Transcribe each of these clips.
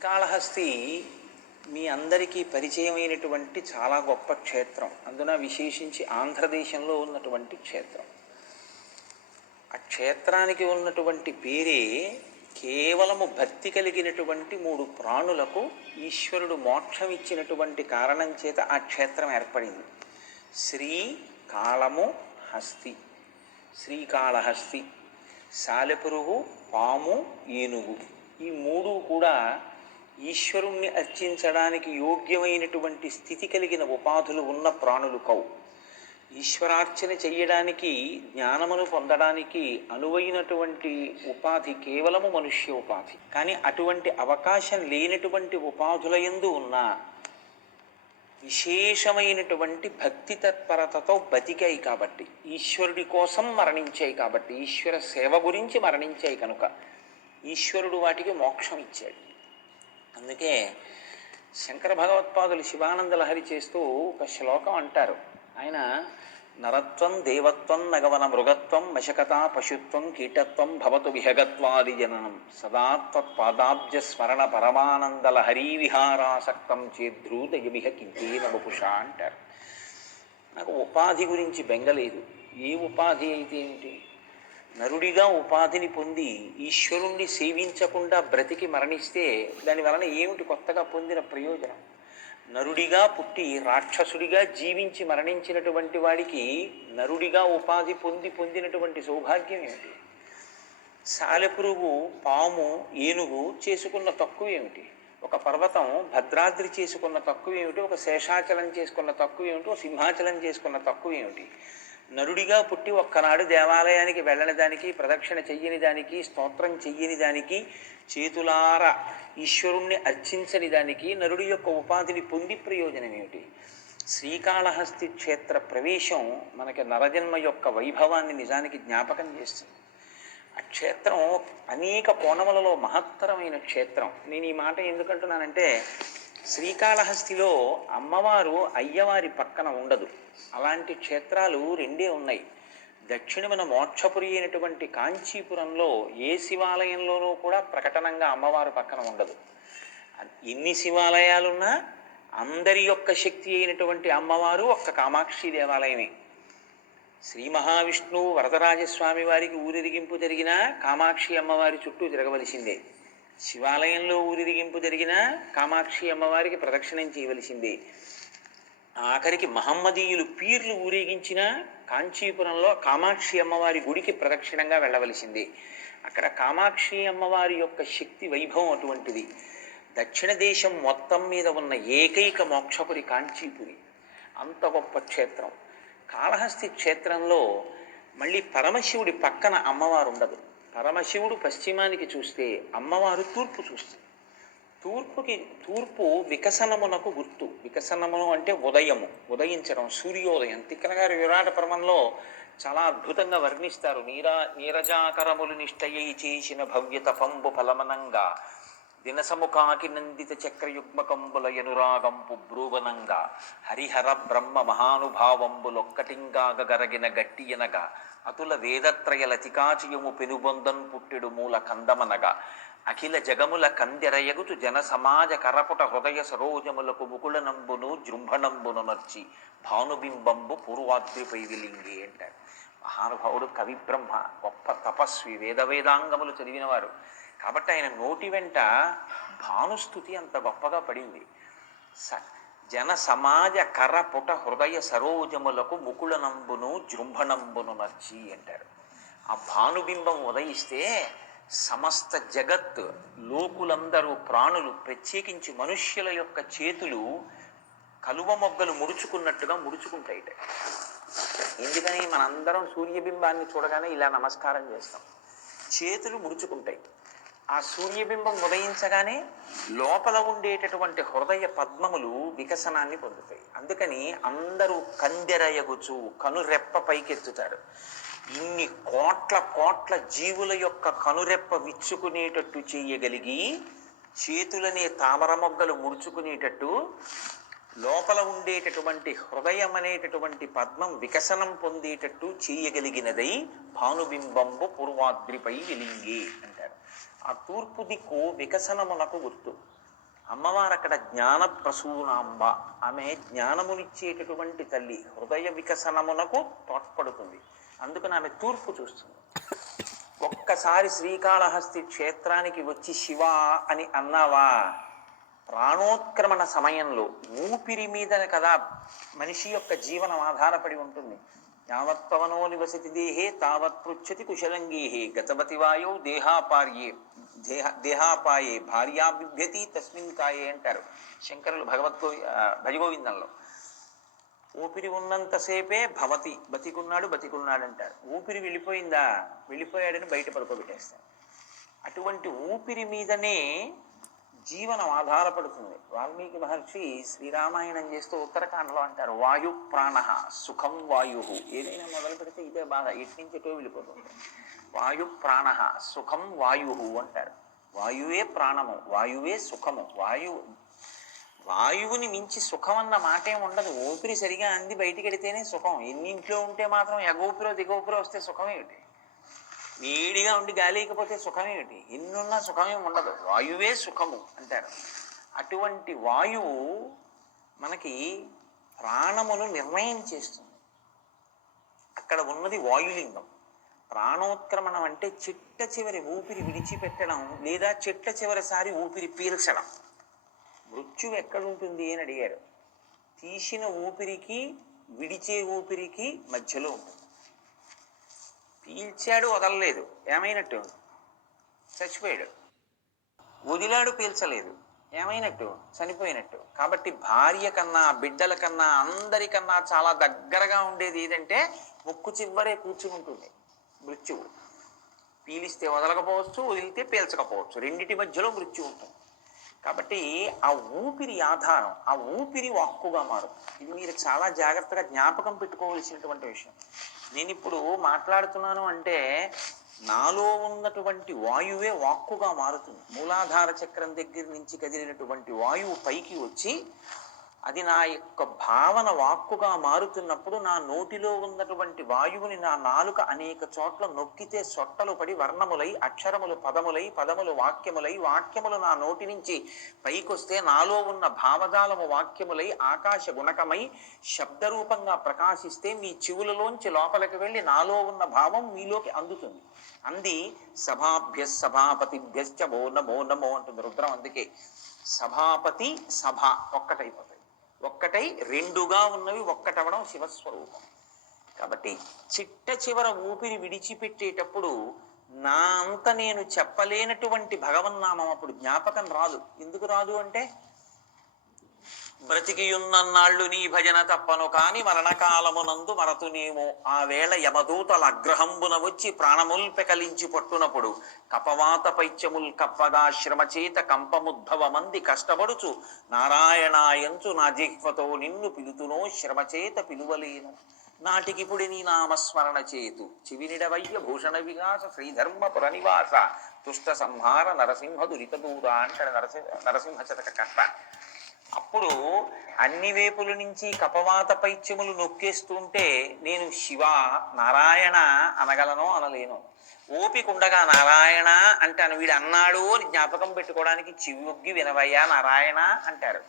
శ్రీకాళహస్తి మీ అందరికీ పరిచయమైనటువంటి చాలా గొప్ప క్షేత్రం. అందున విశేషించి ఆంధ్రదేశంలో ఉన్నటువంటి క్షేత్రం. ఆ క్షేత్రానికి ఉన్నటువంటి పేరే కేవలము భక్తి కలిగినటువంటి మూడు ప్రాణులకు ఈశ్వరుడు మోక్షం ఇచ్చినటువంటి కారణం చేత ఆ క్షేత్రం ఏర్పడింది. శ్రీకాళము హస్తి, శ్రీకాళహస్తి, సాలెపురుగు, పాము, ఏనుగు, ఈ మూడు కూడా ఈశ్వరుణ్ణి అర్చించడానికి యోగ్యమైనటువంటి స్థితి కలిగిన ఉపాధులు ఉన్న ప్రాణులు కవు. ఈశ్వరార్చన చెయ్యడానికి, జ్ఞానమును పొందడానికి అనువైనటువంటి ఉపాధి కేవలము మనుష్య ఉపాధి. కానీ అటువంటి అవకాశం లేనటువంటి ఉపాధుల యందు ఉన్న విశేషమైనటువంటి భక్తి తత్పరతతో బతికాయి కాబట్టి, ఈశ్వరుడి కోసం మరణించాయి కాబట్టి, ఈశ్వర సేవ గురించి మరణించాయి కనుక ఈశ్వరుడు వాటికి మోక్షం ఇచ్చాడు. అందుకే శంకర భగవత్పాదులు శివానంద లహరి చేస్తూ ఒక శ్లోకం అంటారు. ఆయన నరత్వం దేవత్వం నగవన మృగత్వం మశకతా పశుత్వం కీటత్వం భవతు విహగత్వాది జననం సదా త్వత్పాదాబ్జ స్మరణ పరమానంద లహరీ విహారాసక్తం చేద్రూదయమిహ కింకేన వపుష అంటారు. నాకు ఉపాధి గురించి బెంగలేదు. ఏ ఉపాధి అయితే ఏమిటి? నరుడిగా ఉపాధిని పొంది ఈశ్వరుణ్ణి సేవించకుండా బ్రతికి మరణిస్తే దాని వలన ఏమిటి కొత్తగా పొందిన ప్రయోజనం? నరుడిగా పుట్టి రాక్షసుడిగా జీవించి మరణించినటువంటి వాడికి నరుడిగా ఉపాధి పొందినటువంటి సౌభాగ్యం ఏమిటి? సాలెపురుగు, పాము, ఏనుగు చేసుకున్న తక్కువ ఏమిటి? ఒక పర్వతం భద్రాద్రి చేసుకున్న తక్కువ ఏమిటి? ఒక శేషాచలం చేసుకున్న తక్కువ ఏమిటి? ఒక సింహాచలం చేసుకున్న తక్కువ ఏమిటి? నరుడిగా పుట్టి ఒక్కనాడు దేవాలయానికి వెళ్ళని దానికి, ప్రదక్షిణ చెయ్యని దానికి, స్తోత్రం చెయ్యని దానికి, చేతులార ఈశ్వరుణ్ణి అర్చించని దానికి నరుడి యొక్క ఉపాధిని పొంది ప్రయోజనం ఏమిటి? శ్రీకాళహస్తి క్షేత్ర ప్రవేశం మనకి నరజన్మ యొక్క వైభవాన్ని నిజానికి జ్ఞాపకం చేస్తుంది. ఆ క్షేత్రం అనేక కోణములలో మహత్తరమైన క్షేత్రం. నేను ఈ మాట ఎందుకంటున్నానంటే, శ్రీకాళహస్తిలో అమ్మవారు అయ్యవారి పక్కన ఉండదు. అలాంటి క్షేత్రాలు రెండే ఉన్నాయి. దక్షిణమున మోక్షపురి అయినటువంటి కాంచీపురంలో ఏ శివాలయంలోనూ కూడా ప్రకటనంగా అమ్మవారు పక్కన ఉండదు. ఎన్ని శివాలయాలున్నా అందరి యొక్క శక్తి అయినటువంటి అమ్మవారు ఒక్క కామాక్షి దేవాలయమే. శ్రీ మహావిష్ణువు వరదరాజస్వామి వారికి ఊరిరిగింపు జరిగినా కామాక్షి అమ్మవారి చుట్టూ తిరగవలసిందే. శివాలయంలో ఊరిరిగింపు జరిగినా కామాక్షి అమ్మవారికి ప్రదక్షిణం చేయవలసిందే. ఆఖరికి మహమ్మదీయులు పీర్లు ఊరేగించిన కాంచీపురంలో కామాక్షి అమ్మవారి గుడికి ప్రదక్షిణంగా వెళ్ళవలసిందే. అక్కడ కామాక్షి అమ్మవారి యొక్క శక్తి వైభవం అటువంటిది. దక్షిణ దేశం మొత్తం మీద ఉన్న ఏకైక మోక్షపురి కాంచీపురి. అంత గొప్ప క్షేత్రం. కాళహస్తి క్షేత్రంలో మళ్ళీ పరమశివుడి పక్కన అమ్మవారు ఉండదు. పరమశివుడు పశ్చిమానికి చూస్తే అమ్మవారు తూర్పు చూస్తుంది. తూర్పు వికసనమునకు గుర్తు. వికసనము అంటే ఉదయము, ఉదయించడం, సూర్యోదయం. తిక్కన గారు విరాట పర్వంలో చాలా అద్భుతంగా వర్ణిస్తారు. నీరజాకరములు నిష్టయ్యి చేసిన భవ్య తపంబు ఫలమనంగా దినసముఖాకి నందిత చక్రయుగ్మకంబుల ఎనురాగంపు బ్రూవనంగా హరిహర బ్రహ్మ మహానుభావంబులొక్కటింగాగరగిన గట్టియనగా అతుల వేదత్రయ లతికాచియము పెనుబొందన్ పుట్టెడు మూల కందమనగా అఖిల జగముల కందెరయగుతు జన సమాజ కరపుట హృదయ సరోజములకు ముకుళనంబును జృంభణంబును నర్చి భానుబింబంబు పూర్వాద్రిపై విలింగి అంటారు. మహానుభావుడు కవి బ్రహ్మ, గొప్ప తపస్వి, వేదాంగములు చదివినవారు. కాబట్టి ఆయన నోటి వెంట భానుస్తుతి అంత గొప్పగా పడింది. జన సమాజ కరపుట హృదయ సరోజములకు ముకుళనంబును జృంభణంబును నర్చి అంటారు. ఆ భానుబింబం ఉదయిస్తే సమస్త జగత్, లోకులందరూ, ప్రాణులు, ప్రత్యేకించి మనుష్యుల యొక్క చేతులు కలువ మొగ్గలు ముడుచుకున్నట్టుగా ముడుచుకుంటాయిట. ఎందుకని? మనందరం సూర్యబింబాన్ని చూడగానే ఇలా నమస్కారం చేస్తాం. చేతులు ముడుచుకుంటాయి. ఆ సూర్యబింబం ఉదయించగానే లోపల ఉండేటటువంటి హృదయ పద్మములు వికసనాన్ని పొందుతాయి. అందుకని అందరూ కందెరయగుచు కనురెప్ప పైకెత్తుతారు. ఇన్ని కోట్ల జీవుల యొక్క కనురెప్ప విచ్చుకునేటట్టు చేయగలిగి, చేతులనే తామర మొగ్గలు ముడుచుకునేటట్టు, లోపల ఉండేటటువంటి హృదయం అనేటటువంటి పద్మం వికసనం పొందేటట్టు చేయగలిగినదై భానుబింబంబు పూర్వాద్రిపై వెలింగి అంటారు. ఆ తూర్పు దిక్కు వికసనమునకు గుర్తు. అమ్మవారు అక్కడ జ్ఞాన ప్రసూనాంబ, ఆమె జ్ఞానమునిచ్చేటటువంటి తల్లి, హృదయ వికసనమునకు తోడ్పడుతుంది. అందుకని ఆమె తూర్పు చూస్తుంది. ఒక్కసారి శ్రీకాళహస్తి క్షేత్రానికి వచ్చి శివ అని అన్నావా, ప్రాణోత్క్రమణ సమయంలో ఊపిరి మీద కదా మనిషి యొక్క జీవనం ఆధారపడి ఉంటుంది. యావత్పవనో నివసతి దేహే తావత్ పృచ్చతి కుశలంగేహే గతవతి వాయో దేహాపాయే భార్యా బిభ్యతి తస్మిన్ కాయే అంటారు శంకరులు భజగోవిందంలో. ఊపిరి ఉన్నంతసేపే భవతి, బతికున్నాడు అంటారు. ఊపిరి వెళ్ళిపోయిందా, వెళ్ళిపోయాడని బయట పడుకోబెట్టేస్తారు. అటువంటి ఊపిరి మీదనే జీవనం ఆధారపడుతుంది. వాల్మీకి మహర్షి శ్రీరామాయణం చేస్తూ ఉత్తరాఖండలో అంటారు, వాయు ప్రాణ సుఖం వాయు. ఏదైనా మొదలు పెడితే ఇదే బాధ, ఇటు నుంచి ఎటో వెళ్ళిపోతుంది. వాయు ప్రాణ సుఖం వాయు అంటారు. వాయువే ప్రాణము, వాయువే సుఖము. వాయువుని మించి సుఖం అన్న మాట ఏమి ఉండదు. ఊపిరి సరిగా అంది బయటికి వెడితేనే సుఖం. ఎన్నింట్లో ఉంటే మాత్రం ఎగోపిరో దిగోపిరో వస్తే సుఖమేమిటి? వేడిగా ఉండి గాలికపోతే సుఖమేమిటి? ఎన్నున్నా సుఖమేమి ఉండదు. వాయువే సుఖము అంటారు. అటువంటి వాయువు మనకి ప్రాణమును నిర్ణయం చేస్తుంది. అక్కడ ఉన్నది వాయులింగం. ప్రాణోత్క్రమణం అంటే చిట్ట చివరి ఊపిరి విడిచిపెట్టడం, లేదా చిట్ట చివరిసారి ఊపిరి పీల్చడం. మృత్యువు ఎక్కడుంటుంది అని అడిగారు. తీసిన ఊపిరికి విడిచే ఊపిరికి మధ్యలో ఉంటుంది. పీల్చాడు, వదలలేదు, ఏమైనట్టు? చచ్చిపోయాడు. వదిలాడు, పీల్చలేదు, ఏమైనట్టు? చనిపోయినట్టు. కాబట్టి భార్య కన్నా, బిడ్డల కన్నా, అందరికన్నా చాలా దగ్గరగా ఉండేది ఏదంటే ముక్కు చివరే కూర్చుని ఉంటుంది మృత్యువు. పీలిస్తే వదలకపోవచ్చు, వదిలితే పీల్చకపోవచ్చు, రెండిటి మధ్యలో మృత్యు ఉంటుంది. కాబట్టి ఆ ఊపిరి ఆధారం, ఆ ఊపిరి వాక్కుగా మారుతుంది. ఇది మీరు చాలా జాగ్రత్తగా జ్ఞాపకం పెట్టుకోవలసినటువంటి విషయం. నేను ఇప్పుడు మాట్లాడుతున్నాను అంటే నాలో ఉన్నటువంటి వాయువే వాక్కుగా మారుతుంది. మూలాధార చక్రం దగ్గర నుంచి కదిలినటువంటి వాయువు పైకి వచ్చి అది నా యొక్క భావన వాక్కుగా మారుతున్నప్పుడు నా నోటిలో ఉన్నటువంటి వాయువుని నా నాలుక అనేక చోట్ల నొక్కితే సొట్టలు పడి వర్ణములై, అక్షరములు పదములై, పదములు వాక్యములై, వాక్యములు నా నోటి నుంచి పైకొస్తే నాలో ఉన్న భావజాలము వాక్యములై ఆకాశ గుణకమై శబ్దరూపంగా ప్రకాశిస్తే మీ చెవులలోంచి లోపలికి వెళ్ళి నాలో ఉన్న భావం మీలోకి అందుతుంది. అంది సభాభ్య సభాపతిభ్యశ్చ మో నమో నమో అంటుంది రుద్రం. అందుకే సభాపతి సభ ఒక్కటైపోతుంది. ఒక్కటై రెండుగా ఉన్నవి ఒక్కటవడం శివస్వరూపం. కాబట్టి చిట్ట చివర ఊపిరి విడిచిపెట్టేటప్పుడు నా అంత నేను చెప్పలేనటువంటి భగవన్నామం అప్పుడు జ్ఞాపకం రాదు. ఎందుకు రాదు అంటే, బ్రతికియున్నన్నాళ్ళు నీ భజన తప్పను కాని మరణకాలమునందు మరతునేమో ఆ వేళ యమదూతల అగ్రహంబున వచ్చి ప్రాణముల్ పెకలించి పట్టునప్పుడు కపవాత పైత్యముల్ కప్పగా శ్రమచేత కంపముద్భవ మంది కష్టపడుచు నారాయణాయంచు నా జిహ్వతో నిన్ను పిలుతునో శ్రమచేత పిలువలేను నాటికిపుడి నీ నామస్మరణ చేతు చివినిడవయ్య భూషణ వికాస శ్రీధర్మపుర నివాస తుష్ట సంహార నరసింహ దురిత దూర అంటాడు నరసింహ శతక కర్త. అప్పుడు అన్ని వేపుల నుంచి కపవాత పైత్యములు నొక్కేస్తుంటే నేను శివ నారాయణ అనగలను అనలేను. ఓపికండగా నారాయణ అంటాను. వీడు అన్నాడు అని జ్ఞాపకం పెట్టుకోవడానికి చివొగ్గి వినవయ్యా నారాయణ అంటారు.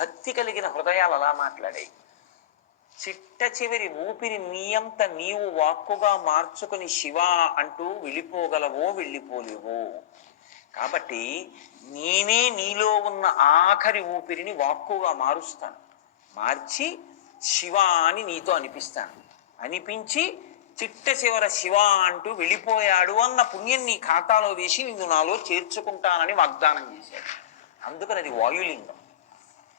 భక్తి కలిగిన హృదయాలు అలా మాట్లాడాయి. చిట్ట చివరి ఊపిరి నీయంత నీవు వాక్కుగా మార్చుకుని శివ అంటూ వెళ్ళిపోగలవో వెళ్ళిపోలేవో. కాబట్టి నేనే నీలో ఉన్న ఆఖరి ఊపిరిని వాక్కుగా మారుస్తాను. మార్చి శివ అని నీతో అనిపిస్తాను. అనిపించి చిట్ట చివర శివ అంటూ వెళ్ళిపోయాడు అన్న పుణ్యం నీ ఖాతాలో వేసి నిన్ను నాలో చేర్చుకుంటానని వాగ్దానం చేశాడు. అందుకని అది వాయులింగం.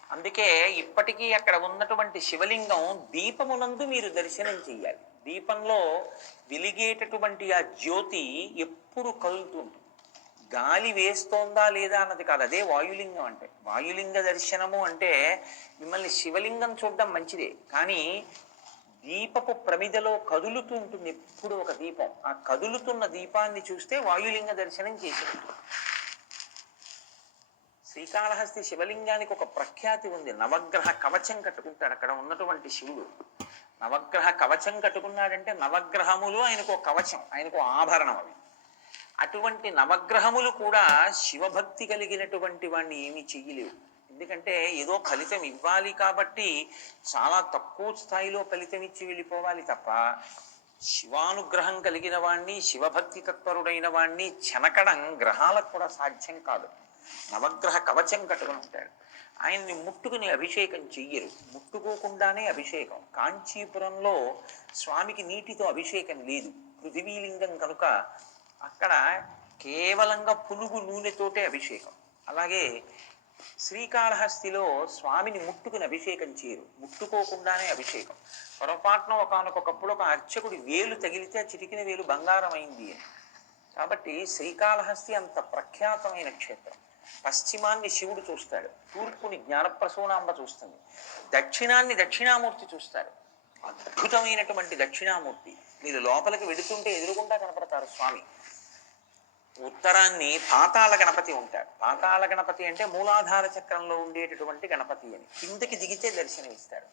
అందుకే ఇప్పటికీ అక్కడ ఉన్నటువంటి శివలింగం దీపమునందు మీరు దర్శనం చెయ్యాలి. దీపంలో వెలిగేటటువంటి ఆ జ్యోతి ఎప్పుడు కదులుతుంటుంది. గాలి వేస్తోందా లేదా అన్నది కాదు, అదే వాయులింగం అంటే. వాయులింగ దర్శనము అంటే మిమ్మల్ని శివలింగం చూడడం మంచిదే, కానీ దీపపు ప్రమిదలో కదులుతూ ఉంటుంది ఎప్పుడు ఒక దీపం. ఆ కదులుతున్న దీపాన్ని చూస్తే వాయులింగ దర్శనం చేసినట్టు. శ్రీకాళహస్తి శివలింగానికి ఒక ప్రఖ్యాతి ఉంది. నవగ్రహ కవచం కట్టుకుంటాడు అక్కడ ఉన్నటువంటి శివుడు. నవగ్రహ కవచం కట్టుకున్నాడంటే నవగ్రహములు ఆయనకు ఒక కవచం, ఆయనకు ఆభరణం. అవి అటువంటి నవగ్రహములు కూడా శివభక్తి కలిగినటువంటి వాణ్ణి ఏమీ చెయ్యలేవు. ఎందుకంటే ఏదో ఫలితం ఇవ్వాలి కాబట్టి చాలా తక్కువ స్థాయిలో ఫలితం ఇచ్చి వెళ్ళిపోవాలి తప్ప, శివానుగ్రహం కలిగిన వాణ్ణి, శివభక్తి తత్పరుడైన వాణ్ణి చెనకడం గ్రహాలకు కూడా సాధ్యం కాదు. నవగ్రహ కవచం కట్టుకుని ఉంటాడు. ఆయన్ని ముట్టుకుని అభిషేకం చెయ్యరు, ముట్టుకోకుండానే అభిషేకం. కాంచీపురంలో స్వామికి నీటితో అభిషేకం లేదు, పృథివీలింగం కనుక అక్కడ కేవలంగా పునుగు నూనెతోటే అభిషేకం. అలాగే శ్రీకాళహస్తిలో స్వామిని ముట్టుకుని అభిషేకం చేయరు, ముట్టుకోకుండానే అభిషేకం. పొరపాటున ఒకనకొకప్పుడు ఒక అర్చకుడి వేలు తగిలితే చిటికిన వేలు బంగారం అయింది అని. కాబట్టి శ్రీకాళహస్తి అంత ప్రఖ్యాతమైన క్షేత్రం. పశ్చిమాన్ని శివుడు చూస్తాడు, తూర్పుని జ్ఞానప్రసూనాంబ చూస్తుంది, దక్షిణాన్ని దక్షిణామూర్తి చూస్తారు. అద్భుతమైనటువంటి దక్షిణామూర్తి. మీరు లోపలికి వెడుతుంటే ఎదురుగుండా కనపడతారు స్వామి. ఉత్తరాన్ని పాతాళ గణపతి ఉంటాడు. పాతాళ గణపతి అంటే మూలాధార చక్రంలో ఉండేటటువంటి గణపతి అని. కిందకి దిగితే దర్శనమిస్తాడు.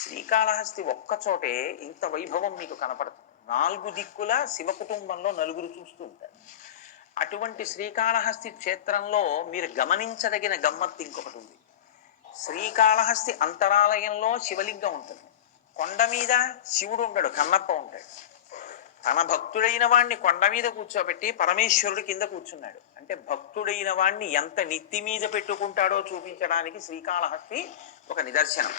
శ్రీకాళహస్తి ఒక్కచోటే ఇంత వైభవం మీకు కనపడుతుంది. 4 దిక్కుల శివ కుటుంబంలో 4 చూస్తూ ఉంటారు. అటువంటి శ్రీకాళహస్తి క్షేత్రంలో మీరు గమనించదగిన గమ్మత్తు ఇంకొకటి ఉంది. శ్రీకాళహస్తి అంతరాలయంలో శివలింగం ఉంటుంది. కొండ మీద శివుడు ఉండడు, కన్నప్ప ఉంటాడు. తన భక్తుడైన వాణ్ణి కొండ మీద కూర్చోబెట్టి పరమేశ్వరుడు కింద కూర్చున్నాడు. అంటే భక్తుడైన వాణ్ణి ఎంత నెత్తి మీద పెట్టుకుంటాడో చూపించడానికి శ్రీకాళహస్తి ఒక నిదర్శనం.